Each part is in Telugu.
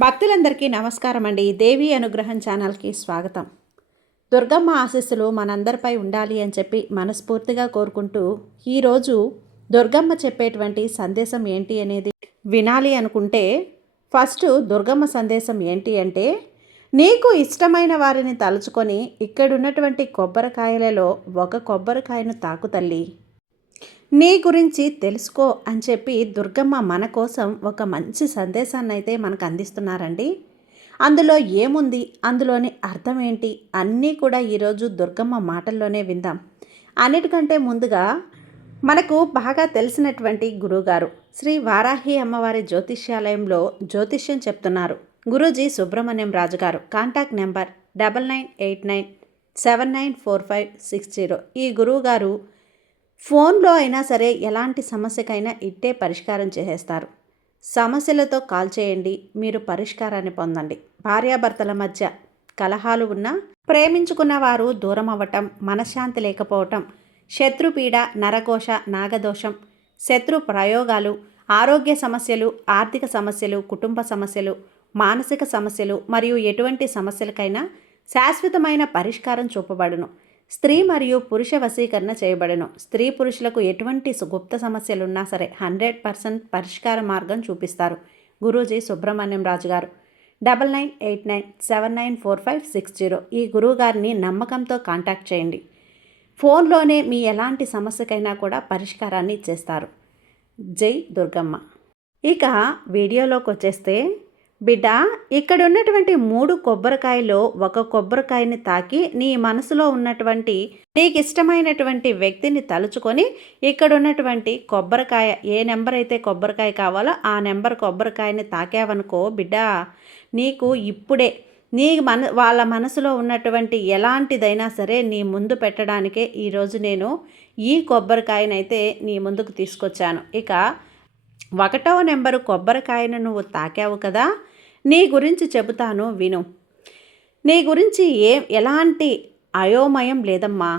భక్తులందరికీ నమస్కారం అండి. దేవి అనుగ్రహం ఛానల్కి స్వాగతం. దుర్గమ్మ ఆశీస్సులు మనందరిపై ఉండాలి అని చెప్పి మనస్ఫూర్తిగా కోరుకుంటూ, ఈరోజు దుర్గమ్మ చెప్పేటువంటి సందేశం ఏంటి అనేది వినాలి అనుకుంటే, ఫస్ట్ దుర్గమ్మ సందేశం ఏంటి అంటే, నీకు ఇష్టమైన వారిని తలుచుకొని ఇక్కడున్నటువంటి కొబ్బరికాయలలో ఒక కొబ్బరికాయను తాకు తల్లి, నీ గురించి తెలుసుకో అని చెప్పి దుర్గమ్మ మన కోసం ఒక మంచి సందేశాన్ని అయితే మనకు అందిస్తున్నారండి. అందులో ఏముంది, అందులోని అర్థం ఏంటి అన్నీ కూడా ఈరోజు దుర్గమ్మ మాటల్లోనే విందాం. అన్నిటికంటే ముందుగా మనకు బాగా తెలిసినటువంటి గురువుగారు శ్రీ వారాహి అమ్మవారి జ్యోతిష్యాలయంలో జ్యోతిష్యం చెప్తున్నారు. గురూజీ సుబ్రహ్మణ్యం రాజు గారు. Contact number 9989794560. ఈ గురువుగారు ఫోన్లో అయినా సరే ఎలాంటి సమస్యకైనా ఇట్టే పరిష్కారం చేసేస్తారు. సమస్యలతో కాల్ చేయండి, మీరు పరిష్కారాన్ని పొందండి. భార్యాభర్తల మధ్య కలహాలు ఉన్నా, ప్రేమించుకున్న వారు దూరం అవ్వటం, మనశ్శాంతి లేకపోవటం, శత్రుపీడ, నరఘోష, నాగదోషం, శత్రు ప్రయోగాలు, ఆరోగ్య సమస్యలు, ఆర్థిక సమస్యలు, కుటుంబ సమస్యలు, మానసిక సమస్యలు మరియు ఎటువంటి సమస్యలకైనా శాశ్వతమైన పరిష్కారం చూపబడును. స్త్రీ మరియు పురుష వశీకరణ చేయబడను. స్త్రీ పురుషులకు ఎటువంటి గుప్త సమస్యలున్నా సరే 100% పరిష్కార మార్గం చూపిస్తారు. గురూజీ సుబ్రహ్మణ్యం రాజు గారు. 9989794560. ఈ గురువుగారిని నమ్మకంతో కాంటాక్ట్ చేయండి. ఫోన్లోనే మీ ఎలాంటి సమస్యకైనా కూడా పరిష్కారాన్ని ఇచ్చేస్తారు. జై దుర్గమ్మ. ఇక వీడియోలోకి వచ్చేస్తే, బిడ్డ, ఇక్కడ ఉన్నటువంటి 3 కొబ్బరికాయలో ఒక కొబ్బరికాయని తాకి నీ మనసులో ఉన్నటువంటి నీకు ఇష్టమైనటువంటి వ్యక్తిని తలుచుకొని ఇక్కడ ఉన్నటువంటి కొబ్బరికాయ, ఏ నెంబర్ అయితే కొబ్బరికాయ కావాలో ఆ నెంబర్ కొబ్బరికాయని తాకావనుకో బిడ్డ, నీకు ఇప్పుడే వాళ్ళ మనసులో ఉన్నటువంటి ఎలాంటిదైనా సరే నీ ముందు పెట్టడానికే ఈరోజు నేను ఈ కొబ్బరికాయనైతే నీ ముందుకు తీసుకొచ్చాను. ఇక 1వ నెంబరు కొబ్బరికాయను నువ్వు తాకావు కదా, నీ గురించి చెబుతాను విను. నీ గురించి ఎలాంటి అయోమయం లేదమ్మా.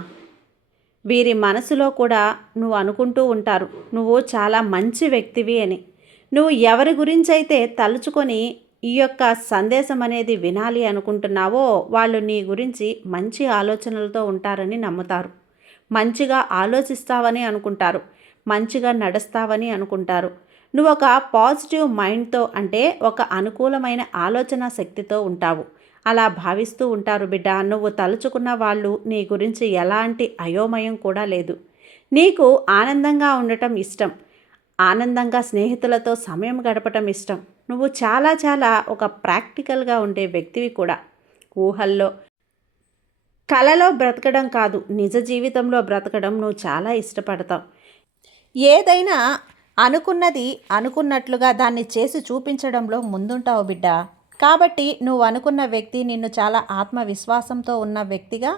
వీరి మనసులో కూడా నువ్వు అనుకుంటూ ఉంటారు, నువ్వు చాలా మంచి వ్యక్తివి అని. నువ్వు ఎవరి గురించి అయితే తలుచుకొని ఈ యొక్క సందేశం అనేది వినాలి అనుకుంటున్నావో వాళ్ళు నీ గురించి మంచి ఆలోచనలతో ఉంటారని నమ్ముతారు. మంచిగా ఆలోచిస్తావని అనుకుంటారు, మంచిగా నడుస్తావని అనుకుంటారు. నువ్వు ఒక పాజిటివ్ మైండ్తో, అంటే ఒక అనుకూలమైన ఆలోచన శక్తితో ఉంటావు. అలా భావిస్తూ ఉంటారు బిడ్డ. నువ్వు తలుచుకున్న వాళ్ళు నీ గురించి ఎలాంటి అయోమయం కూడా లేదు. నీకు ఆనందంగా ఉండటం ఇష్టం, ఆనందంగా స్నేహితులతో సమయం గడపటం ఇష్టం. నువ్వు చాలా చాలా ఒక ప్రాక్టికల్గా ఉండే వ్యక్తివి కూడా. ఊహల్లో, కలలో బ్రతకడం కాదు, నిజ జీవితంలో బ్రతకడం నువ్వు చాలా ఇష్టపడతావు. ఏదైనా అనుకున్నది అనుకున్నట్లుగా దాన్ని చేసి చూపించడంలో ముందుంటావు బిడ్డ. కాబట్టి నువ్వు అనుకున్న వ్యక్తి నిన్ను చాలా ఆత్మవిశ్వాసంతో ఉన్న వ్యక్తిగా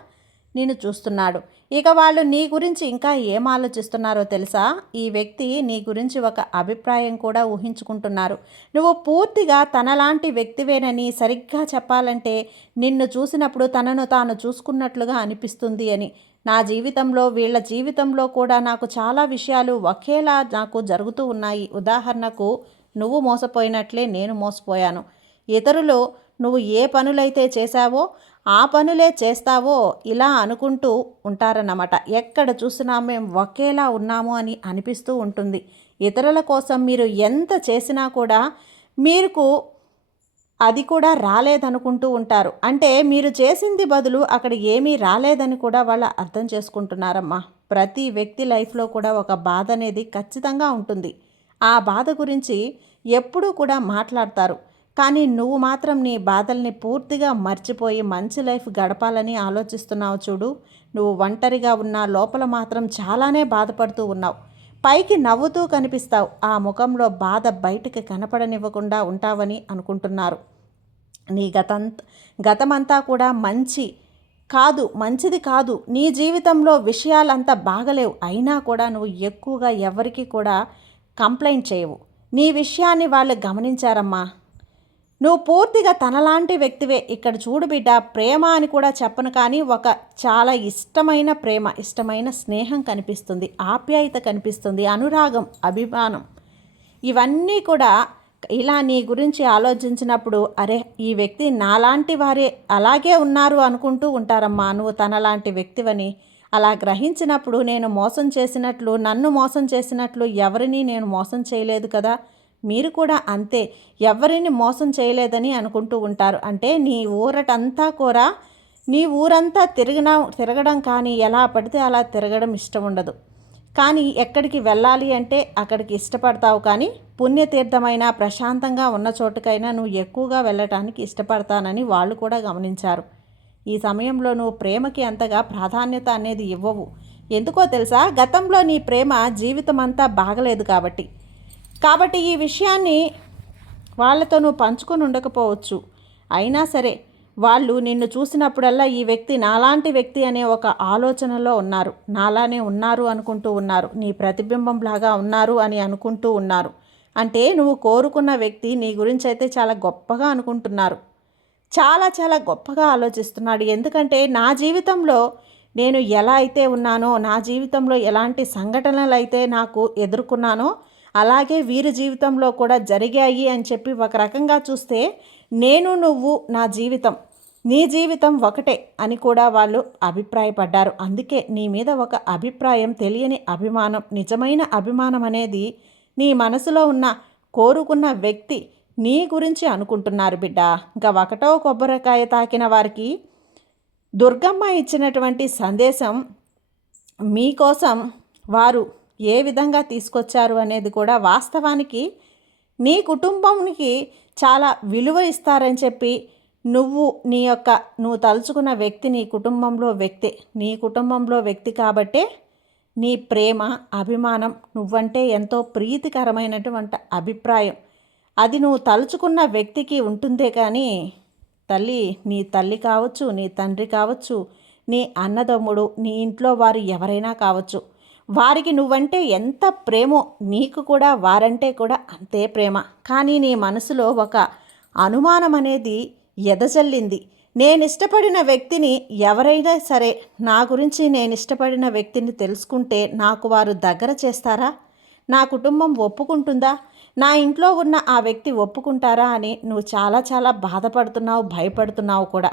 నిన్ను చూస్తున్నాడు. ఇక వాళ్ళు నీ గురించి ఇంకా ఏం ఆలోచిస్తున్నారో తెలుసా? ఈ వ్యక్తి నీ గురించి ఒక అభిప్రాయం కూడా ఊహించుకుంటున్నారు. నువ్వు పూర్తిగా తనలాంటి వ్యక్తివేనని, సరిగ్గా చెప్పాలంటే నిన్ను చూసినప్పుడు తనను తాను చూసుకున్నట్లుగా అనిపిస్తుంది అని. నా జీవితంలో, వీళ్ళ జీవితంలో కూడా నాకు చాలా విషయాలు ఒకేలా నాకు జరుగుతూ ఉన్నాయి. ఉదాహరణకు, నువ్వు మోసపోయినట్లే నేను మోసపోయాను. ఇతరులు నువ్వు ఏ పనులైతే చేశావో ఆ పనులే చేస్తావో ఇలా అనుకుంటూ ఉంటారన్నమాట. ఎక్కడ చూసినా మేము ఒకేలా ఉన్నాము అని అనిపిస్తూ ఉంటుంది. ఇతరుల కోసం మీరు ఎంత చేసినా కూడా మీకు అది కూడా రాలేదనుకుంటూ ఉంటారు. అంటే మీరు చేసింది బదులు అక్కడ ఏమీ రాలేదని కూడా వాళ్ళు అర్థం చేసుకుంటున్నారమ్మా. ప్రతి వ్యక్తి లైఫ్లో కూడా ఒక బాధ అనేది ఖచ్చితంగా ఉంటుంది. ఆ బాధ గురించి ఎప్పుడూ కూడా మాట్లాడతారు. కానీ నువ్వు మాత్రం నీ బాధల్ని పూర్తిగా మర్చిపోయి మంచి లైఫ్ గడపాలని ఆలోచిస్తున్నావు చూడు. నువ్వు ఒంటరిగా ఉన్నా లోపల మాత్రం చాలానే బాధపడుతూ ఉన్నావు. పైకి నవ్వుతూ కనిపిస్తావు, ఆ ముఖంలో బాధ బయటికి కనపడనివ్వకుండా ఉంటావని అనుకుంటున్నారు. నీ గతమంతా కూడా మంచిది కాదు. నీ జీవితంలో విషయాలంతా బాగలేవు. అయినా కూడా నువ్వు ఎక్కువగా ఎవరికి కూడా కంప్లైంట్ చేయవు. నీ విషయాన్ని వాళ్ళు గమనించారమ్మా. నువ్వు పూర్తిగా తనలాంటి వ్యక్తివే. ఇక్కడ చూడు బిడ్డ, ప్రేమ అని కూడా చెప్పను, కానీ ఒక చాలా ఇష్టమైన ప్రేమ, ఇష్టమైన స్నేహం కనిపిస్తుంది, ఆప్యాయత కనిపిస్తుంది, అనురాగం, అభిమానం, ఇవన్నీ కూడా ఇలా నీ గురించి ఆలోచించినప్పుడు అరే ఈ వ్యక్తి నాలాంటి వారే అలాగే ఉన్నారు అనుకుంటూ ఉంటారమ్మా. నువ్వు తనలాంటి వ్యక్తివని అలా గ్రహించినప్పుడు నేను మోసం చేసినట్లు, నన్ను మోసం చేసినట్లు ఎవరిని నేను మోసం చేయలేదు కదా, మీరు కూడా అంతే ఎవరిని మోసం చేయలేదని అనుకుంటూ ఉంటారు. అంటే నీ ఊరటంతా కూడా నీ ఊరంతా తిరగడం కానీ ఎలా పడితే అలా తిరగడం ఇష్టం ఉండదు. కానీ ఎక్కడికి వెళ్ళాలి అంటే అక్కడికి ఇష్టపడతావు. కానీ పుణ్యతీర్థమైన ప్రశాంతంగా ఉన్న చోటుకైనా నువ్వు ఎక్కువగా వెళ్ళటానికి ఇష్టపడతానని వాళ్ళు కూడా గమనించారు. ఈ సమయంలో నువ్వు ప్రేమకి అంతగా ప్రాధాన్యత అనేది ఇవ్వవు. ఎందుకో తెలుసా? గతంలో నీ ప్రేమ జీవితం అంతా బాగలేదు కాబట్టి ఈ విషయాన్ని వాళ్ళతో నువ్వు పంచుకొని ఉండకపోవచ్చు. అయినా సరే వాళ్ళు నిన్ను చూసినప్పుడల్లా ఈ వ్యక్తి నాలాంటి వ్యక్తి అనే ఒక ఆలోచనలో ఉన్నారు. నాలానే ఉన్నారు అనుకుంటూ ఉన్నారు. నీ ప్రతిబింబంలాగా ఉన్నారు అని అనుకుంటూ ఉన్నారు. అంటే నువ్వు కోరుకున్న వ్యక్తి నీ గురించి అయితే చాలా గొప్పగా అనుకుంటున్నారు. చాలా చాలా గొప్పగా ఆలోచిస్తున్నాడు. ఎందుకంటే నా జీవితంలో నేను ఎలా అయితే ఉన్నానో, నా జీవితంలో ఎలాంటి సంఘటనలు అయితే నాకు ఎదుర్కొన్నానో అలాగే వీరి జీవితంలో కూడా జరిగాయి అని చెప్పి ఒక రకంగా చూస్తే నేను నువ్వు నా జీవితం నీ జీవితం ఒకటే అని కూడా వాళ్ళు అభిప్రాయపడ్డారు. అందుకే నీ మీద ఒక అభిప్రాయం, తెలియని అభిమానం, నిజమైన అభిమానం అనేది నీ మనసులో ఉన్న కోరుకున్న వ్యక్తి నీ గురించి అనుకుంటున్నారు బిడ్డ. ఇంకా ఒకటో కొబ్బరికాయ తాకిన వారికి దుర్గమ్మ ఇచ్చినటువంటి సందేశం మీకోసం వారు ఏ విధంగా తీసుకొచ్చారు అనేది కూడా వాస్తవానికి నీ కుటుంబానికి చాలా విలువ ఇస్తారని చెప్పి నువ్వు తలుచుకున్న వ్యక్తి నీ కుటుంబంలో వ్యక్తి కాబట్టే నీ ప్రేమ, అభిమానం, నువ్వంటే ఎంతో ప్రీతికరమైనటువంటి అభిప్రాయం అది నువ్వు తలుచుకున్న వ్యక్తికి ఉంటుందే. కానీ నీ తల్లి కావచ్చు, నీ తండ్రి కావచ్చు, నీ అన్నదమ్ముడు, నీ ఇంట్లో వారు ఎవరైనా కావచ్చు, వారికి నువ్వంటే ఎంత ప్రేమో నీకు కూడా వారంటే కూడా అంతే ప్రేమ. కానీ నీ మనసులో ఒక అనుమానం అనేది ఎదజల్లింది. నేనిష్టపడిన వ్యక్తిని ఎవరైనా సరే నా గురించి నేనిష్టపడిన వ్యక్తిని తెలుసుకుంటే నాకు వారు దగ్గర చేస్తారా? నా కుటుంబం ఒప్పుకుంటుందా? నా ఇంట్లో ఉన్న ఆ వ్యక్తి ఒప్పుకుంటారా అని నువ్వు చాలా చాలా బాధపడుతున్నావు, భయపడుతున్నావు కూడా.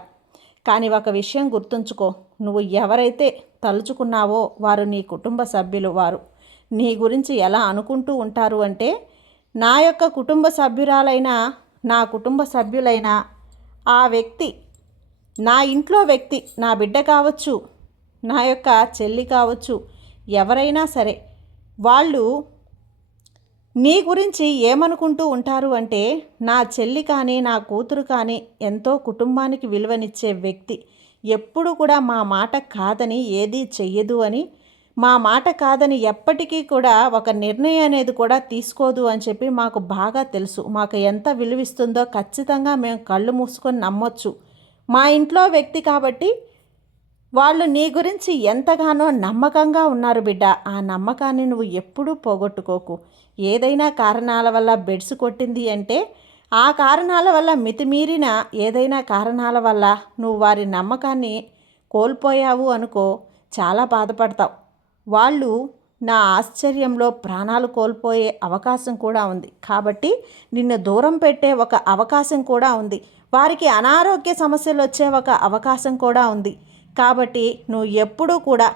కానీ ఒక విషయం గుర్తుంచుకో, నువ్వు ఎవరైతే తలుచుకున్నావో వారు నీ కుటుంబ సభ్యులు. వారు నీ గురించి ఎలా అనుకుంటూ ఉంటారు అంటే నా యొక్క కుటుంబ సభ్యురాలైన, నా కుటుంబ సభ్యులైన ఆ వ్యక్తి, నా ఇంట్లో వ్యక్తి, నా బిడ్డ కావచ్చు, నా యొక్క చెల్లి కావచ్చు, ఎవరైనా సరే వాళ్ళు నీ గురించి ఏమనుకుంటూ ఉంటారు అంటే నా చెల్లి కానీ, నా కూతురు కానీ ఎంతో కుటుంబానికి విలువనిచ్చే వ్యక్తి, ఎప్పుడు కూడా మా మాట కాదని ఏదీ చెయ్యదు అని, మా మాట కాదని ఎప్పటికీ కూడా ఒక నిర్ణయం అనేది కూడా తీసుకోదు అని చెప్పి మాకు బాగా తెలుసు. మాకు ఎంత విలువిస్తుందో ఖచ్చితంగా మేము కళ్ళు మూసుకొని నమ్మొచ్చు. మా ఇంట్లో వ్యక్తి కాబట్టి వాళ్ళు నీ గురించి ఎంతగానో నమ్మకంగా ఉన్నారు బిడ్డ. ఆ నమ్మకాన్ని నువ్వు ఎప్పుడూ పోగొట్టుకోకు. ఏదైనా కారణాల వల్ల బెడ్స్ కొట్టింది అంటే ఆ కారణాల వల్ల మితిమీరిన ఏదైనా కారణాల వల్ల నువ్వు వారి నమ్మకాన్ని కోల్పోయావు అనుకో, చాలా బాధపడతావు. వాళ్ళు నా ఆశ్చర్యంలో ప్రాణాలు కోల్పోయే అవకాశం కూడా ఉంది. కాబట్టి నిన్ను దూరం పెట్టే ఒక అవకాశం కూడా ఉంది. వారికి అనారోగ్య సమస్యలు వచ్చే ఒక అవకాశం కూడా ఉంది. కాబట్టి నువ్వు ఎప్పుడూ కూడా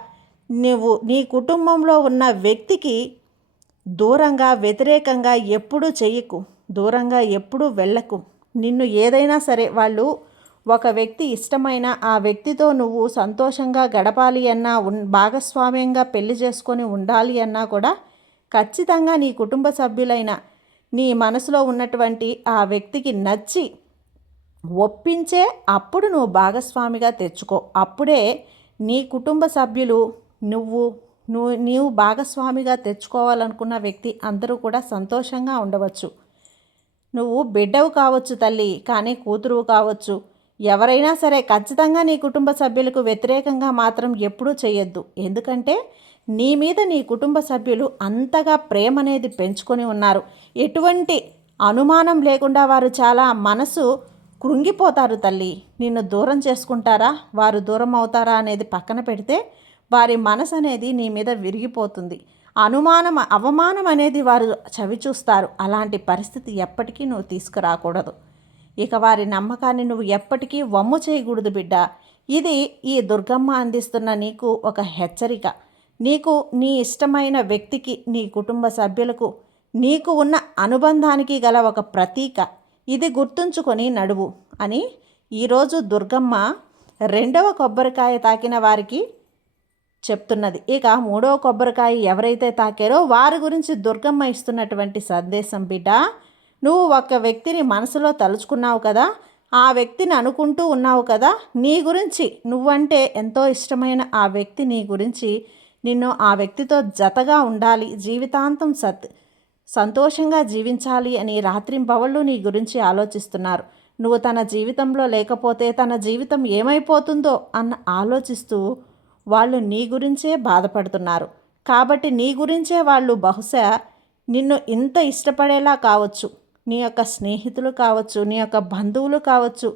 నీ కుటుంబంలో ఉన్న వ్యక్తికి దూరంగా, వ్యతిరేకంగా ఎప్పుడూ చెయ్యకు, దూరంగా ఎప్పుడూ వెళ్ళకు. నిన్ను ఏదైనా సరే వాళ్ళు ఒక వ్యక్తి ఇష్టమైన ఆ వ్యక్తితో నువ్వు సంతోషంగా గడపాలి అన్నా, భాగస్వామ్యంగా పెళ్లి చేసుకొని ఉండాలి అన్నా కూడా ఖచ్చితంగా నీ కుటుంబ సభ్యులైన నీ మనసులో ఉన్నటువంటి ఆ వ్యక్తికి నచ్చి ఒప్పించే అప్పుడు నువ్వు భాగస్వామిగా తెచ్చుకో. అప్పుడే నీ కుటుంబ సభ్యులు నీవు భాగస్వామిగా తెచ్చుకోవాలనుకున్న వ్యక్తి అందరూ కూడా సంతోషంగా ఉండవచ్చు. నువ్వు బిడ్డవు కావచ్చు తల్లి, కానీ కూతురు కావచ్చు, ఎవరైనా సరే ఖచ్చితంగా నీ కుటుంబ సభ్యులకు వ్యతిరేకంగా మాత్రం ఎప్పుడూ చేయొద్దు. ఎందుకంటే నీ మీద నీ కుటుంబ సభ్యులు అంతగా ప్రేమ అనేది పెంచుకొని ఉన్నారు. ఎటువంటి అనుమానం లేకుండా వారు చాలా మనసు కృంగిపోతారు తల్లి. నిన్ను దూరం చేసుకుంటారా, వారు దూరం అవుతారా అనేది పక్కన పెడితే వారి మనసు అనేది నీ మీద విరిగిపోతుంది. అవమానం అనేది వారు చవిచూస్తారు. అలాంటి పరిస్థితి ఎప్పటికీ నువ్వు తీసుకురాకూడదు. ఇక వారి నమ్మకాన్ని నువ్వు ఎప్పటికీ వమ్ము చేయకూడదు బిడ్డ. ఇది ఈ దుర్గమ్మ అందిస్తున్న నీకు ఒక హెచ్చరిక. నీకు నీ ఇష్టమైన వ్యక్తికి, నీ కుటుంబ సభ్యులకు నీకు ఉన్న అనుబంధానికి గల ఒక ప్రతీక. ఇది గుర్తుంచుకొని నడువు అని ఈరోజు దుర్గమ్మ 2వ కొబ్బరికాయ తాకిన వారికి చెప్తున్నది. ఇక 3వ కొబ్బరికాయ ఎవరైతే తాకారో వారి గురించి దుర్గమ్మ ఇస్తున్నటువంటి సందేశం బిడ్డ. నువ్వు ఒక వ్యక్తిని మనసులో తలుచుకున్నావు కదా, ఆ వ్యక్తిని అనుకుంటూ ఉన్నావు కదా, నీ గురించి నువ్వంటే ఎంతో ఇష్టమైన ఆ వ్యక్తి నీ గురించి, నిన్ను ఆ వ్యక్తితో జతగా ఉండాలి, జీవితాంతం సంతోషంగా జీవించాలి అని రాత్రింబవళ్ళు నీ గురించి ఆలోచిస్తున్నారు. నువ్వు తన జీవితంలో లేకపోతే తన జీవితం ఏమైపోతుందో అన్న ఆలోచిస్తూ వాళ్ళు నీ గురించే బాధపడుతున్నారు. కాబట్టి నీ గురించే వాళ్ళు బహుశా నిన్ను ఇంత ఇష్టపడేలా కావచ్చు. నీ యొక్క స్నేహితులు కావచ్చు, నీ యొక్క బంధువులు కావచ్చు,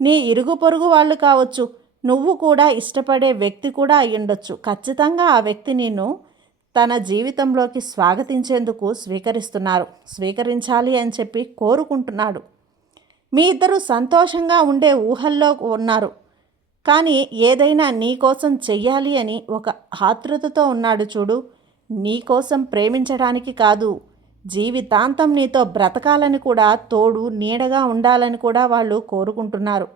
నీ ఇరుగు పొరుగు వాళ్ళు కావచ్చు, నువ్వు కూడా ఇష్టపడే వ్యక్తి కూడా అయ్యుండొచ్చు. ఖచ్చితంగా ఆ వ్యక్తి నిన్ను తన జీవితంలోకి స్వాగతించేందుకు స్వీకరించాలి అని చెప్పి కోరుకుంటున్నాడు. మీ ఇద్దరు సంతోషంగా ఉండే ఊహల్లో ఉన్నారు. కానీ ఏదైనా నీ కోసం చెయ్యాలి అని ఒక ఆతృతతో ఉన్నాడు చూడు. నీ కోసం ప్రేమించడానికి కాదు, జీవితాంతం నీతో బ్రతకాలని కూడా, తోడు నీడగా ఉండాలని కూడా వాళ్ళు కోరుకుంటున్నారు.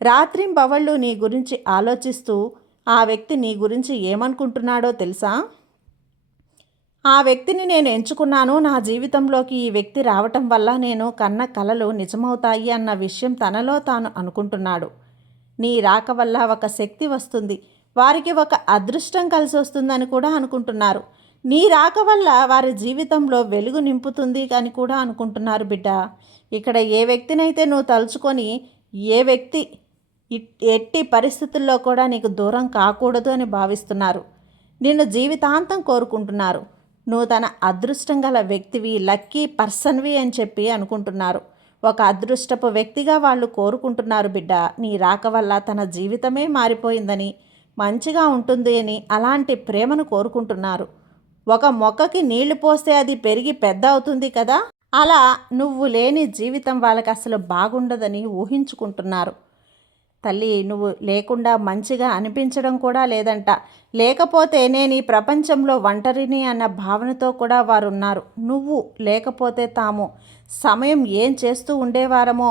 రాత్రింబవళ్ళు నీ గురించి ఆలోచిస్తూ ఆ వ్యక్తి నీ గురించి ఏమనుకుంటున్నాడో తెలుసా? ఆ వ్యక్తిని నేను ఎంచుకున్నాను, నా జీవితంలోకి ఈ వ్యక్తి రావటం వల్ల నేను కన్న కలలు నిజమవుతాయి అన్న విషయం తనలో తాను అనుకుంటున్నాడు. నీ రాక వల్ల ఒక శక్తి వస్తుంది, వారికి ఒక అదృష్టం కలిసి వస్తుందని కూడా అనుకుంటున్నారు. నీ రాక వల్ల వారి జీవితంలో వెలుగు నింపుతుంది అని కూడా అనుకుంటున్నారు బిడ్డ. ఇక్కడ ఏ వ్యక్తినైతే నువ్వు తలుచుకొని, ఏ వ్యక్తి ఎట్టి పరిస్థితుల్లో కూడా నీకు దూరం కాకూడదు అని భావిస్తున్నారు, నిన్ను జీవితాంతం కోరుకుంటున్నారు. నువ్వు తన అదృష్టం గల వ్యక్తివి, లక్కీ పర్సన్వి అని చెప్పి అనుకుంటున్నారు. ఒక అదృష్టపు వ్యక్తిగా వాళ్ళు కోరుకుంటున్నారు బిడ్డ. నీ రాక వల్ల తన జీవితమే మారిపోయిందని, మంచిగా ఉంటుంది అని, అలాంటి ప్రేమను కోరుకుంటున్నారు. ఒక మొక్కకి నీళ్లు పోస్తే అది పెరిగి పెద్ద అవుతుంది కదా, అలా నువ్వు లేని జీవితం వాళ్ళకి అసలు బాగుండదని ఊహించుకుంటున్నారు. తల్లి, నువ్వు లేకుండా మంచిగా అనిపించడం కూడా లేదంట. లేకపోతే నేను ఈ ప్రపంచంలో ఒంటరిని అన్న భావనతో కూడా వారు ఉన్నారు. నువ్వు లేకపోతే తాము సమయం ఏం చేస్తూ ఉండేవారమో,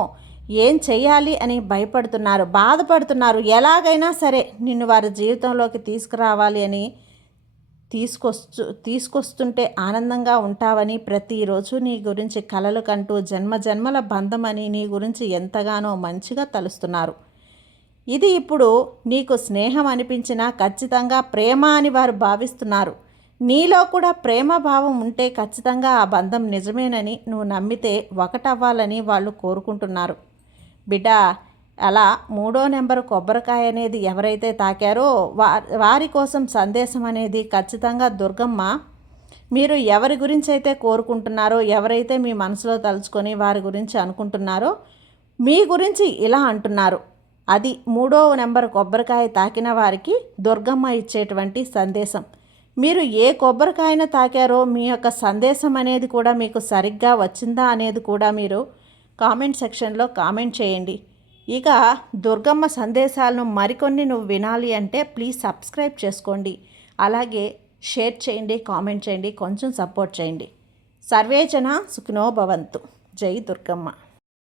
ఏం చెయ్యాలి అని భయపడుతున్నారు, బాధపడుతున్నారు. ఎలాగైనా సరే నిన్ను వారి జీవితంలోకి తీసుకురావాలి అని తీసుకొస్తుంటే ఆనందంగా ఉంటావని, ప్రతిరోజు నీ గురించి కలలు కంటూ జన్మజన్మల బంధమని నీ గురించి ఎంతగానో మంచిగా తలుస్తున్నారు. ఇది ఇప్పుడు నీకు స్నేహం అనిపించినా ఖచ్చితంగా ప్రేమ అని వారు భావిస్తున్నారు. నీలో కూడా ప్రేమ భావం ఉంటే ఖచ్చితంగా ఆ బంధం నిజమేనని నువ్వు నమ్మితే ఒకటవ్వాలని వాళ్ళు కోరుకుంటున్నారు బిడ్డ. అలా 3వ నెంబరు కొబ్బరికాయ అనేది ఎవరైతే తాకారో వారి కోసం సందేశం అనేది ఖచ్చితంగా దుర్గమ్మ, మీరు ఎవరి గురించి అయితే కోరుకుంటున్నారో, ఎవరైతే మీ మనసులో తలుచుకొని వారి గురించి అనుకుంటున్నారో, మీ గురించి ఇలా అంటున్నారు. అది 3వ నెంబర్ కొబ్బరికాయ తాకిన వారికి దుర్గమ్మ ఇచ్చేటువంటి సందేశం. మీరు ఏ కొబ్బరికాయను తాకారో మీ యొక్క సందేశం అనేది కూడా మీకు సరిగ్గా వచ్చిందా అనేది కూడా మీరు కామెంట్ సెక్షన్లో కామెంట్ చేయండి. ఇక దుర్గమ్మ సందేశాలను మరికొన్ని నువ్వు వినాలి అంటే ప్లీజ్ సబ్స్క్రైబ్ చేసుకోండి. అలాగే షేర్ చేయండి, కామెంట్ చేయండి, కొంచెం సపోర్ట్ చేయండి. సర్వేజన సుఖినో భవంతు. జై దుర్గమ్మ.